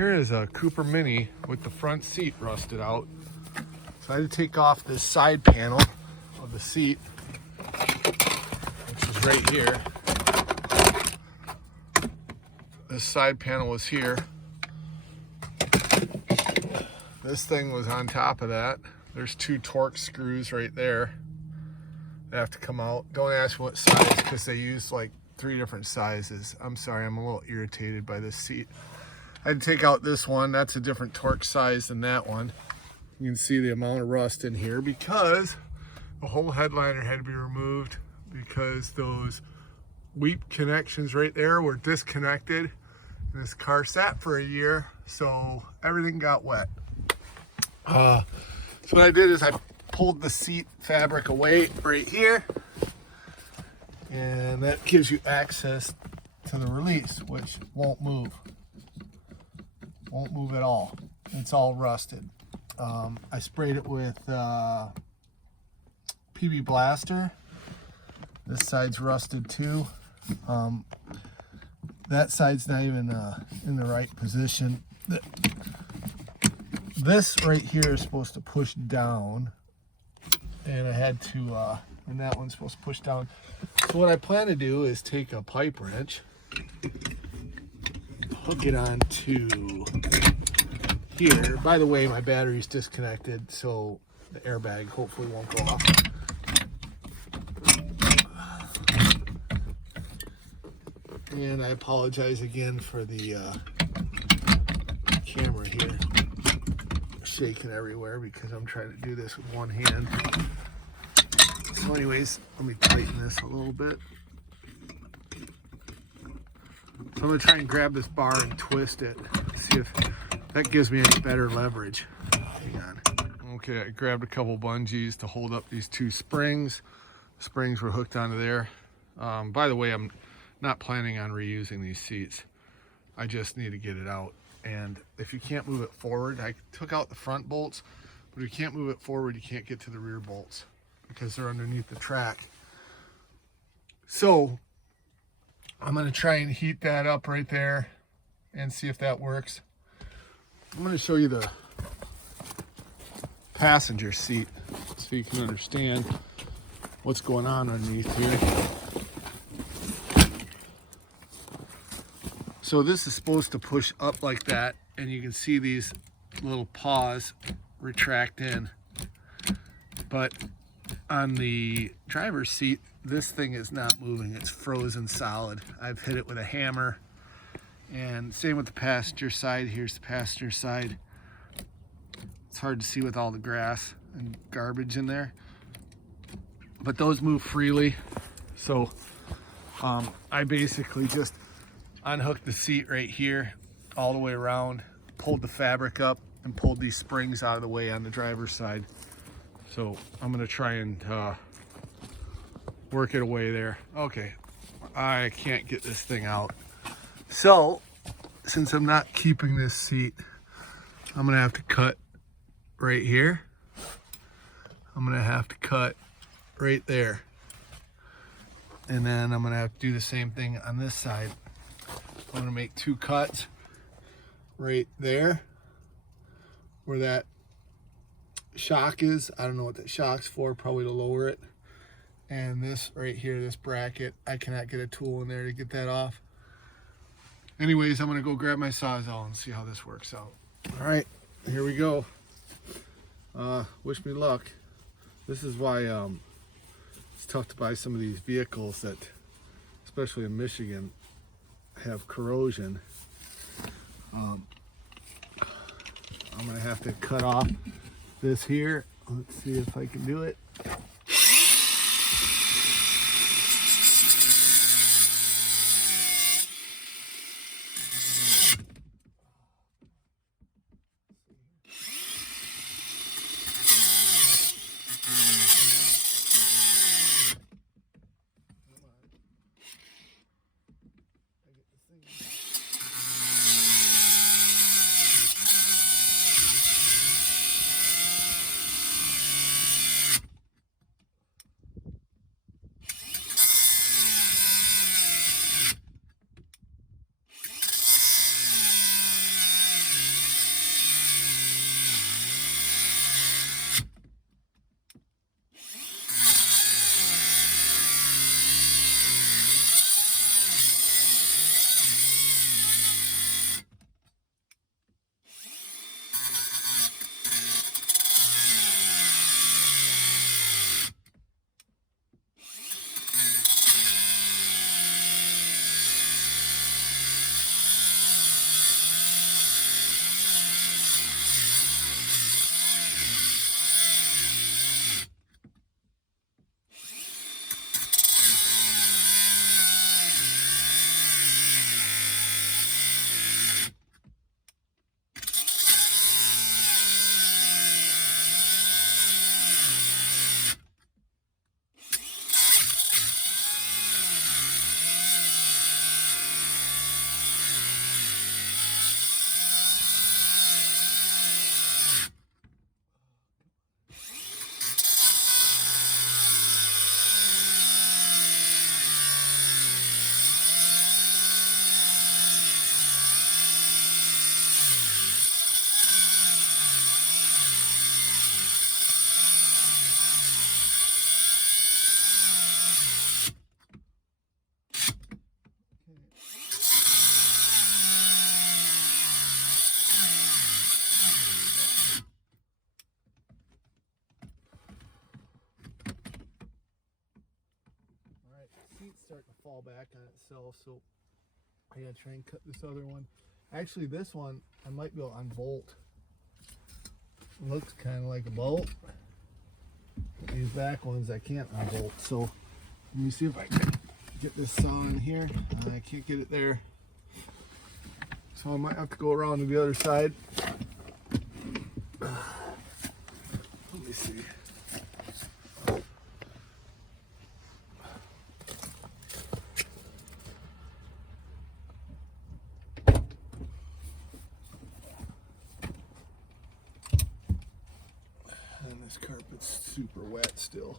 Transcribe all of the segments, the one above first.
here is a Cooper Mini with the front seat rusted out. So I had to take off this side panel of the seat, which is right here. This side panel was here. This thing was on top of that. There's two torque screws right there. They have to come out. Don't ask what size, because they use like 3 different sizes. I'm sorry, I'm a little irritated by this seat. I had to take out this one. That's a different torque size than that one. You can see the amount of rust in here because the whole headliner had to be removed because those weep connections right there were disconnected. And this car sat for a year, so everything got wet. So what I did is I pulled the seat fabric away right here, and that gives you access to the release, which won't move. Won't move at all. It's all rusted. I sprayed it with PB Blaster. This side's rusted too. That side's not even in the right position. This right here is supposed to push down, and I had to, and that one's supposed to push down. So what I plan to do is take a pipe wrench, hook it onto here. By the way, my battery's disconnected, so the airbag hopefully won't go off. And I apologize again for the camera here shaking everywhere because I'm trying to do this with one hand. So anyways, let me tighten this a little bit. So I'm going to try and grab this bar and twist it. See if that gives me any better leverage. Hang on. Okay, I grabbed a couple bungees to hold up these 2 springs. The springs were hooked onto there. By the way, I'm not planning on reusing these seats. I just need to get it out. And if you can't move it forward, I took out the front bolts, but if you can't move it forward, you can't get to the rear bolts because they're underneath the track. So I'm going to try and heat that up right there and see if that works. I'm going to show you the passenger seat so you can understand what's going on underneath here. So this is supposed to push up like that, and you can see these little paws retract in. But on the driver's seat, this thing is not moving. It's frozen solid. I've hit it with a hammer. And same with the passenger side. Here's the passenger side. It's hard to see with all the grass and garbage in there. But those move freely. So I basically just unhooked the seat right here all the way around, pulled the fabric up, and pulled these springs out of the way on the driver's side. So I'm going to try and work it away there. Okay, I can't get this thing out. So since I'm not keeping this seat, I'm going to have to cut right here. I'm going to have to cut right there. And then I'm going to have to do the same thing on this side. I'm going to make 2 cuts right there where that shock is. I don't know what that shock's for, probably to lower it. And this right here, this bracket, I cannot get a tool in there to get that off. Anyways, I'm going to go grab my Sawzall and see how this works out. All right, here we go. Wish me luck. This is why it's tough to buy some of these vehicles that, especially in Michigan, have corrosion. I'm gonna have to cut off this here. Let's see if I can do it. fall back on itself, so I gotta try and cut this other one. Actually, this one I might be able to unbolt. It looks kind of like a bolt. These back ones I can't unbolt, so let me see if I can get this saw in here. I can't get it there, so I might have to go around to the other side. Let me see. And this carpet's super wet still.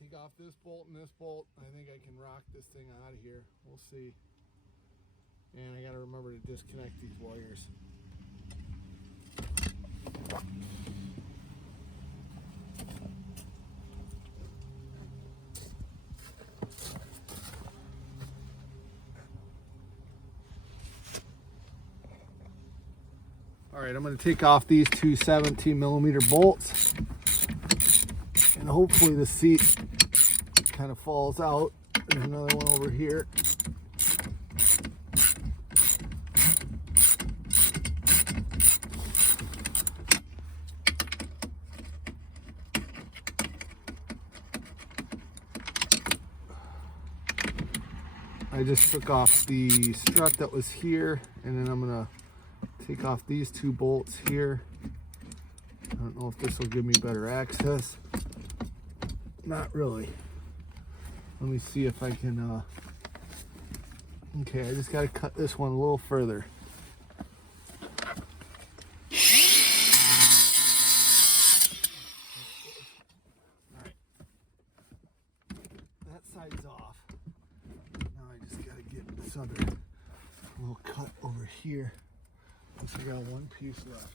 Take off this bolt and this bolt. I think I can rock this thing out of here. We'll see. And I got to remember to disconnect these wires. All right, I'm going to take off these two 17mm bolts, and hopefully the seat kind of falls out. There's another one over here. I just took off the strut that was here, and then I'm gonna take off these two bolts here. I don't know if this will give me better access. Not really. Let me see if I can, okay, I just gotta cut this one a little further. All right. That side's off. Now I just gotta get this other little cut over here. Once I got one piece left.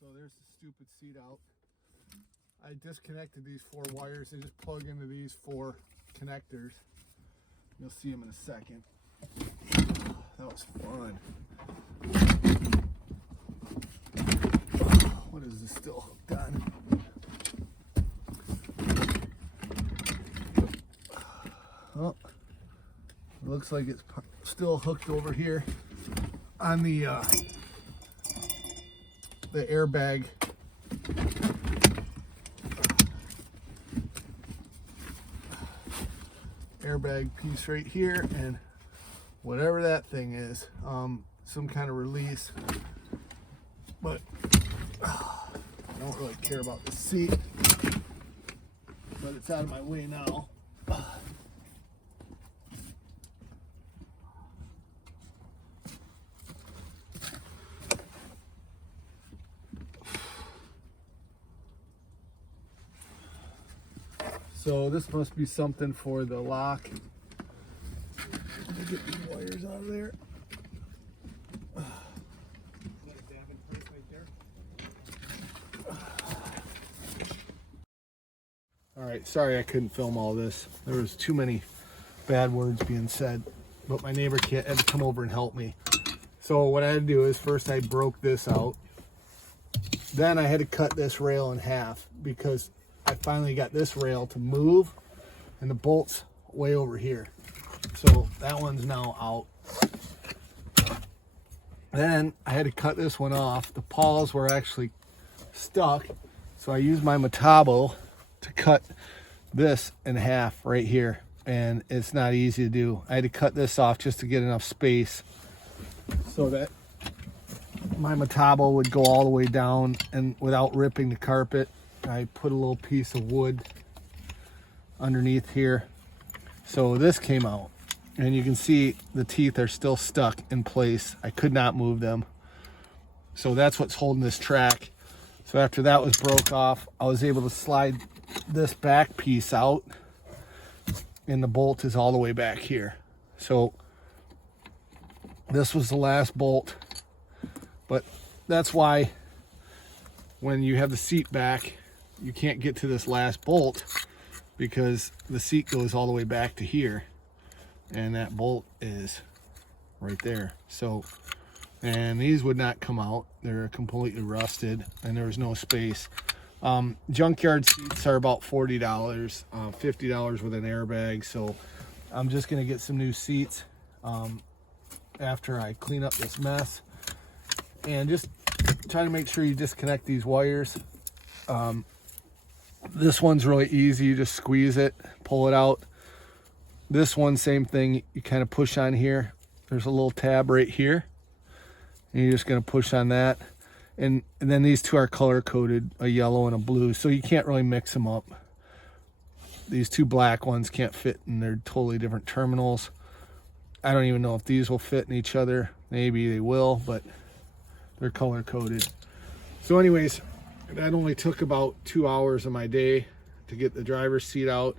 So there's the stupid seat out. I disconnected these 4 wires. They just plug into these 4 connectors. You'll see them in a second. That was fun. What is this still hooked on? Oh, it looks like it's still hooked over here on the airbag. Airbag piece right here, and whatever that thing is, some kind of release, but I don't really care about the seat, but it's out of my way now. So this must be something for the lock. Get these wires out of there. All right, sorry I couldn't film all this. There was too many bad words being said, but my neighbor had to come over and help me. So what I had to do is first I broke this out. Then I had to cut this rail in half because I finally got this rail to move and the bolt's way over here. So that one's now out. Then I had to cut this one off. The pawls were actually stuck. So I used my Matabo to cut this in half right here. And it's not easy to do. I had to cut this off just to get enough space so that my Matabo would go all the way down and without ripping the carpet. I put a little piece of wood underneath here. So this came out. And you can see the teeth are still stuck in place. I could not move them. So that's what's holding this track. So after that was broke off, I was able to slide this back piece out and the bolt is all the way back here. So this was the last bolt, but that's why when you have the seat back, you can't get to this last bolt because the seat goes all the way back to here. And that bolt is right there. So, and these would not come out. They're completely rusted and there was no space. Junkyard seats are about $40, $50 with an airbag. So I'm just gonna get some new seats after I clean up this mess. And just try to make sure you disconnect these wires. This one's really easy. You just squeeze it, pull it out. This one, same thing, you kind of push on here. There's a little tab right here. And you're just gonna push on that. And then these two are color coded, a yellow and a blue, so you can't really mix them up. These two black ones can't fit in, they're totally different terminals. I don't even know if these will fit in each other. Maybe they will, but they're color coded. So anyways, that only took about 2 hours of my day to get the driver's seat out.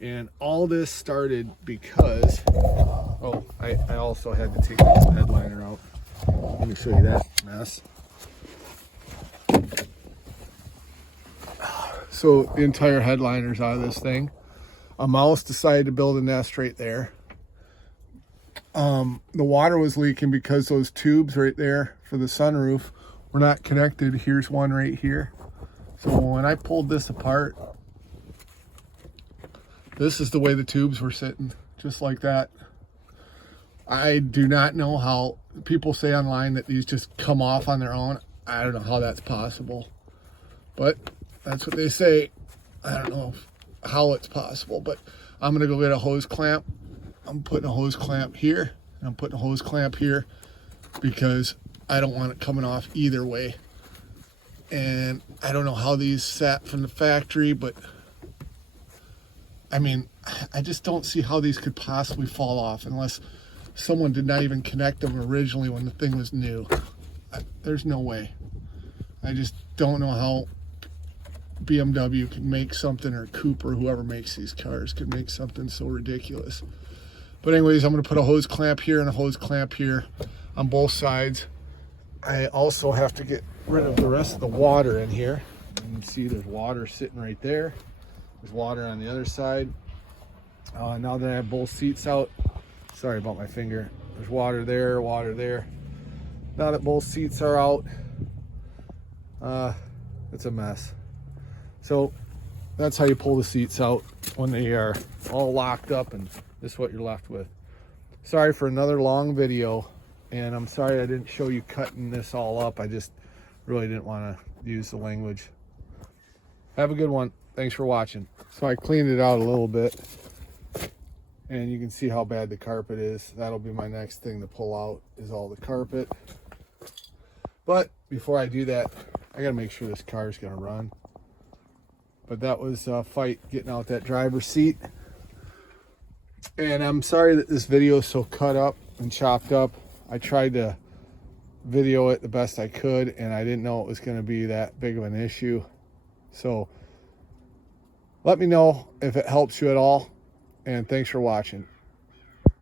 And all this started because, oh, I also had to take this headliner out. Let me show you that mess. So the entire headliner's out of this thing. A mouse decided to build a nest right there. The water was leaking because those tubes right there for the sunroof were not connected. Here's one right here. So when I pulled this apart, this is the way the tubes were sitting, just like that. I do not know how people say online that these just come off on their own. I don't know how that's possible, but that's what they say. I don't know how it's possible, but I'm gonna go get a hose clamp. I'm putting a hose clamp here, and I'm putting a hose clamp here because I don't want it coming off either way. And I don't know how these sat from the factory, but I mean, I just don't see how these could possibly fall off unless someone did not even connect them originally when the thing was new. There's no way. I just don't know how BMW can make something, or Cooper, whoever makes these cars, can make something so ridiculous. But anyways, I'm going to put a hose clamp here and a hose clamp here on both sides. I also have to get rid of the rest of the water in here. You can see there's water sitting right there. There's water on the other side. Now that I have both seats out, sorry about my finger. There's water there, water there. Now that both seats are out, it's a mess. So that's how you pull the seats out when they are all locked up, and this is what you're left with. Sorry for another long video, and I'm sorry I didn't show you cutting this all up. I just really didn't want to use the language. Have a good one. Thanks for watching. So I cleaned it out a little bit, and you can see how bad the carpet is. That'll be my next thing to pull out, is all the carpet. But before I do that, I gotta make sure this car is gonna run. But that was a fight getting out that driver's seat. And I'm sorry that this video is so cut up and chopped up. I tried to video it the best I could, and I didn't know it was gonna be that big of an issue. So let me know if it helps you at all, and thanks for watching.